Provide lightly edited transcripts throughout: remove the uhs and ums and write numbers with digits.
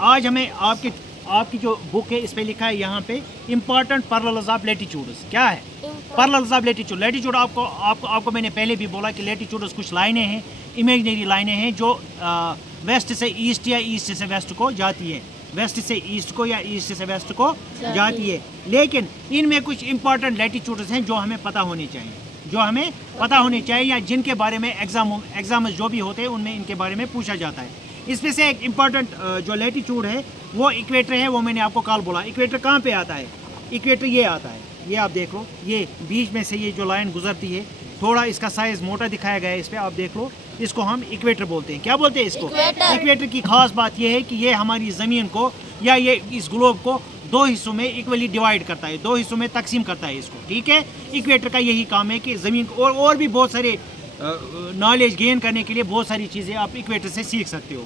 आज हमें आपकी जो बुक है इस पे लिखा है यहाँ पे इम्पोर्टेंट पैरेलल्स ऑफ लैटिट्यूड्स। क्या है पैरेलल्स ऑफ लैटिट्यूड? लैटिट्यूड आपको मैंने पहले भी बोला कि लैटिट्यूड्स कुछ लाइनें हैं, इमेजिनरी लाइनें हैं जो वेस्ट से ईस्ट या ईस्ट से वेस्ट को जाती है, वेस्ट से ईस्ट को या ईस्ट से वेस्ट को जाती है। लेकिन इनमें कुछ इंपॉर्टेंट लैटिट्यूड्स हैं जो हमें पता होने चाहिए, या जिनके बारे में एग्जाम जो भी होते हैं उनमें इनके बारे में पूछा जाता है। इसमें से एक इम्पॉर्टेंट जो लैटिट्यूड है वो इक्वेटर है। वो मैंने आपको कल बोला। इक्वेटर कहाँ पे आता है? इक्वेटर ये आता है, ये आप देख लो, ये बीच में से ये जो लाइन गुजरती है, थोड़ा इसका साइज मोटा दिखाया गया है इस पर, आप देख लो। इसको हम इक्वेटर बोलते हैं। क्या बोलते हैं इसको? इक्वेटर की खास बात यह है कि ये हमारी ज़मीन को या ये इस ग्लोब को दो हिस्सों में इक्वली डिवाइड करता है, दो हिस्सों में तकसीम करता है इसको। ठीक है, इक्वेटर का यही काम है कि ज़मीन को और भी बहुत सारे नॉलेज गेन करने के लिए बहुत सारी चीज़ें आप इक्वेटर से सीख सकते हो।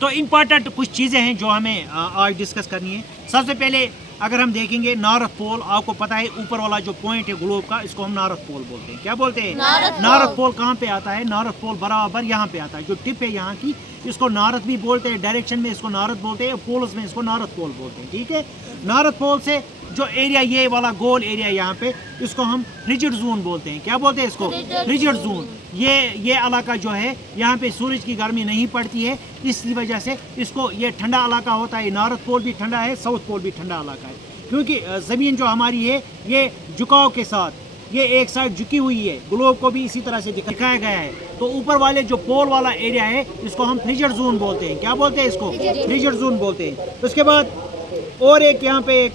तो इम्पॉर्टेंट कुछ चीज़ें हैं जो हमें आज डिस्कस करनी है। सबसे पहले अगर हम देखेंगे नॉर्थ पोल, आपको पता है ऊपर वाला जो पॉइंट है ग्लोब का, इसको हम नॉर्थ पोल बोलते हैं। क्या बोलते हैं? नॉर्थ पोल कहाँ पे आता है? नॉर्थ पोल बराबर यहाँ पे आता है, जो टिप है यहाँ की, इसको नॉर्थ भी बोलते हैं, डायरेक्शन में इसको नॉर्थ बोलते हैं, पोल्स में इसको नॉर्थ पोल बोलते हैं। ठीक है, नॉर्थ पोल से जो एरिया ये वाला गोल एरिया यहाँ पे, इसको हम फ्रिजिड जोन बोलते हैं। क्या बोलते हैं इसको? Frigid zone. ये इलाका जो है यहाँ पे सूरज की गर्मी नहीं पड़ती है, इसकी वजह से इसको ये ठंडा इलाका होता है। नॉर्थ पोल भी ठंडा है, साउथ पोल भी ठंडा इलाका है, क्योंकि ज़मीन जो हमारी है ये झुकाव के साथ ये एक साइड झुकी हुई है। ग्लोब को भी इसी तरह से दिखाया गया है। तो ऊपर वाले जो पोल वाला एरिया है इसको हम फ्रिजिड जोन बोलते हैं। क्या बोलते हैं इसको? फ्रिजिड जोन बोलते हैं। उसके बाद और एक यहाँ पे एक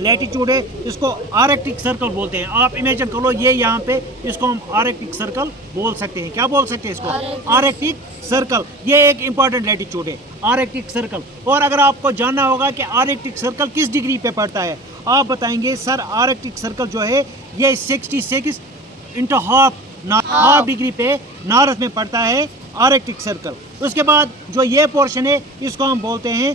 लैटिट्यूड है, इसको आर्कटिक सर्कल बोलते हैं। आप इमेजिन करो ये यहाँ पे, इसको हम आर्कटिक सर्कल बोल सकते हैं। क्या बोल सकते हैं इसको? Arctic circle. ये एक इम्पॉर्टेंट लैटिट्यूड है, आर्कटिक सर्कल। और अगर आपको जानना होगा कि आर्कटिक सर्कल किस डिग्री पे पड़ता है, आप बताएंगे सर आर्कटिक सर्कल जो है ये 66 इंटू हाफ डिग्री पे नॉर्थ में पड़ता है आर्कटिक सर्कल। उसके बाद जो ये पोर्शन है इसको हम बोलते हैं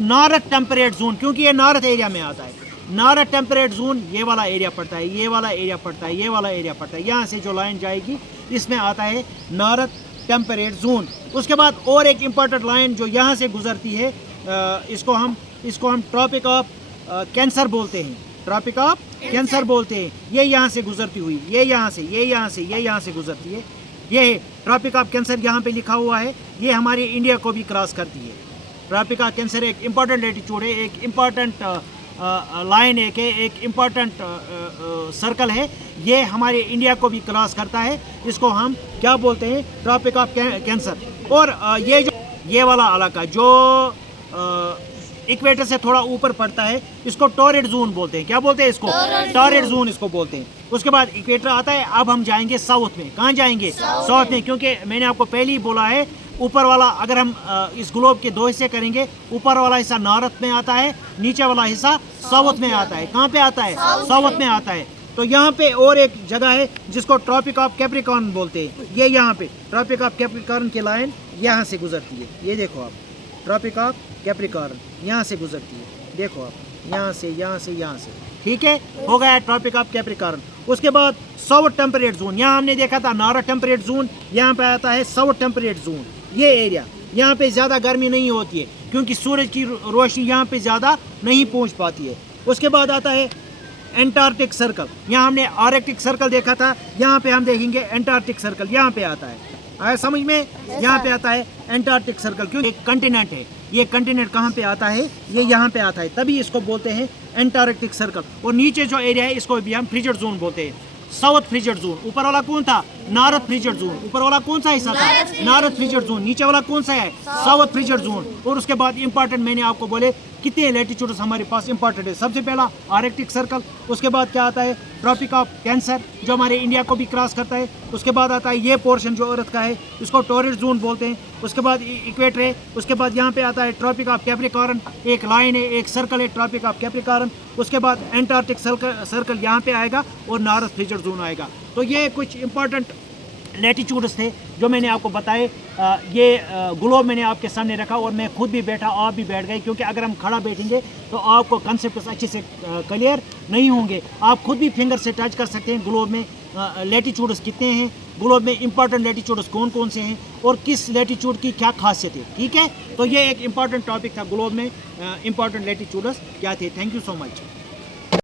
नॉर्थ टेम्परेट जोन, क्योंकि ये नॉर्थ एरिया में आता है। नॉर्थ टेम्परेट जोन ये वाला एरिया पड़ता है, ये वाला एरिया पड़ता है, ये वाला एरिया पड़ता है। यहाँ से जो लाइन जाएगी इसमें आता है नॉर्थ टेम्परेट जोन। उसके बाद और एक इम्पॉर्टेंट लाइन जो यहाँ से गुजरती है, इसको हम ट्रॉपिक ऑफ कैंसर बोलते हैं। ट्रॉपिक ऑफ कैंसर बोलते हैं। ये यहाँ से गुजरती हुई, ये यहाँ से गुजरती है। ये ट्रॉपिक ऑफ कैंसर यहाँ पे लिखा हुआ है, ये हमारे इंडिया को भी क्रॉस करती है। ट्रॉपिक ऑफ कैंसर एक इम्पॉर्टेंट लैटिट्यूड है, एक इम्पॉर्टेंट लाइन है, एक इम्पॉर्टेंट सर्कल है। ये हमारे इंडिया को भी क्रॉस करता है। इसको हम क्या बोलते हैं? Tropic of cancer. और ये वाला इलाका जो इक्वेटर से थोड़ा ऊपर पड़ता है, इसको टॉरेड जोन बोलते हैं। क्या बोलते हैं इसको? टॉरेड जोन इसको बोलते हैं। उसके बाद इक्वेटर आता है। अब हम जाएंगे साउथ में। कहाँ जाएंगे? साउथ में, क्योंकि मैंने आपको पहले ही बोला है ऊपर वाला, अगर हम इस ग्लोब के दो हिस्से करेंगे, ऊपर वाला हिस्सा नॉर्थ में आता है, नीचे वाला हिस्सा साउथ में आता है। कहाँ पे आता है? साउथ में आता है। तो यहाँ पे और एक जगह है जिसको ट्रॉपिक ऑफ कैप्रिकॉर्न बोलते हैं। ये यहाँ पे ट्रॉपिक ऑफ कैप्रिकॉर्न की लाइन यहाँ से गुजरती है। ये देखो आप, ट्रॉपिक ऑफ कैप्रिकॉर्न यहाँ से गुजरती है। देखो आप, यहाँ से। ठीक है, हो गया ट्रॉपिक ऑफ कैप्रिकॉर्न। उसके बाद साउथ टेम्परेट जोन, यहाँ हमने देखा था नॉर्थ टेम्परेट जोन, यहाँ पे आता है साउथ टेम्परेट जोन। ये एरिया, यहाँ पे ज़्यादा गर्मी नहीं होती है क्योंकि सूरज की रोशनी यहाँ पे ज़्यादा नहीं पहुँच पाती है। उसके बाद आता है एंटार्क्टिक सर्कल। यहाँ हमने आर्कटिक सर्कल देखा था, यहाँ पे हम देखेंगे एंटार्क्टिक सर्कल। यहाँ पे आता है, आया समझ में? यहाँ पे आता है एंटार्क्टिक सर्कल, क्योंकि एक कंटिनेंट है। ये कंटिनेंट कहाँ पे आता है? ये यहाँ पे आता है, तभी इसको बोलते हैं एंटार्क्टिक सर्कल। और नीचे जो एरिया है इसको भी हम फ्रिजिड जोन बोलते हैं। South frigid zone. ऊपर वाला कौन था? North frigid zone. ऊपर वाला कौन सा हिस्सा था? North frigid zone. नीचे वाला कौन सा है? South frigid zone. और उसके बाद इंपॉर्टेंट, मैंने आपको बोले कितने लैटिट्यूड्स हमारे पास इंपॉर्टेंट है। सबसे पहला आर्कटिक सर्कल, उसके बाद क्या आता है? ट्रॉपिक ऑफ कैंसर जो हमारे इंडिया को भी क्रॉस करता है। उसके बाद आता है ये पोर्शन जो अर्थ का है, इसको टॉरेड जोन बोलते हैं। उसके बाद इक्वेटर है। उसके बाद यहाँ पे आता है ट्रॉपिक ऑफ कैप्रिकॉर्न, एक लाइन है, एक सर्कल है ट्रॉपिक ऑफ कैप्रिकॉर्न। उसके बाद एंटार्क्टिक सर्कल यहाँ पे आएगा और नॉर्थ फ्रिजिड जोन आएगा। तो ये कुछ इंपॉर्टेंट लैटिट्यूड्स थे जो मैंने आपको बताए। ये ग्लोब मैंने आपके सामने रखा और मैं खुद भी बैठा, आप भी बैठ गए, क्योंकि अगर हम खड़ा बैठेंगे तो आपको कंसेप्ट अच्छे से क्लियर नहीं होंगे। आप खुद भी फिंगर से टच कर सकते हैं ग्लोब में लैटिट्यूड्स कितने हैं, ग्लोब में इंपॉर्टेंट लैटिट्यूड्स कौन कौन से हैं और किस लैटिट्यूड की क्या खासियत है। ठीक है, तो ये एक इंपॉर्टेंट टॉपिक था, ग्लोब में इंपॉर्टेंट लैटिट्यूड्स क्या थे। Thank you so much.